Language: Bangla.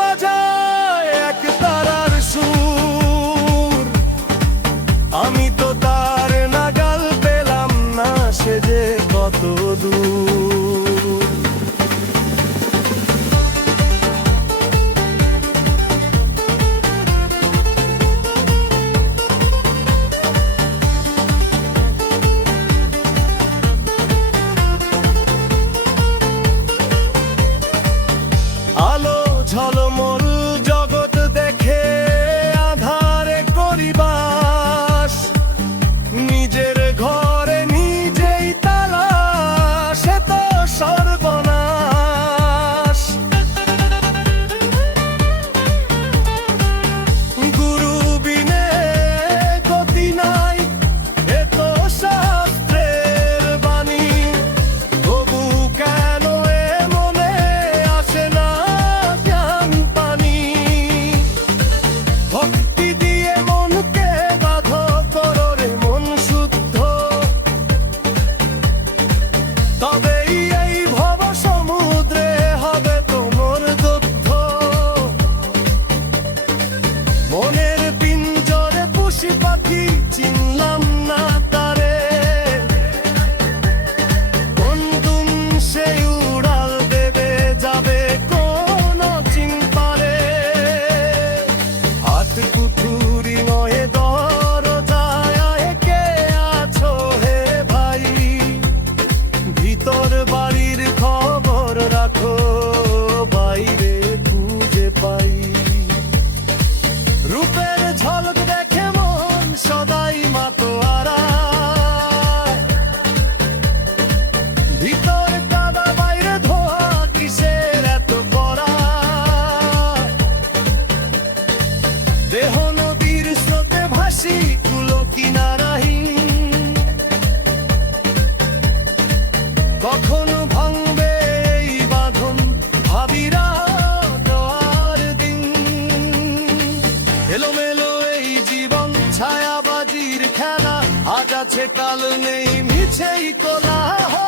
বাজায় এক তারার সুর, আমি তো তার নাগাল পেলাম না, সে যে কত দূর। আলো ঝলমল জগৎ দেখে আধারে করিবাস, নিজের ঘরে নিজেই তালা, সে তো সর্বনাশ। গুরু বিনে গতি নাই, এ তো শাস্ত্রের বাণী, তবু কেন এ মনে আসে না জ্ঞান পানি। ভক্তি দিয়ে মনকে বাঁধো, করো রে মন শুদ্ধ, তবেই এই ভব সমুদ্রে হবে তোমার দুঃখ। মনের পিঞ্জরে পুষি পাখি, চিনলাম না তারে, কোন দুম সে উড়াল দেবে যাবে কোন চিনপারে। হাত কুথুরি নহে দরজায়, কে আছো হে ভাই, ভিতর বাড়ির খবর রাখো, বাইরে খুঁজে পাই। রূপের ঝলক দেখে মন সদাই মাতোয়ারা, ভিতর কাদা বাইরে ধোয়া, কিসের এত করা। দেহ নদীর স্রোতে ভাসি, কুলো কিনারাহীন, কখনো ভাঙবে এই বাঁধন, ভাবিরা দেওয়ার দিন। এলোমেলো এই জীবন ছায়াবাজির খেলা, আজ আছে কাল নেই, মিছেই কোলাহল।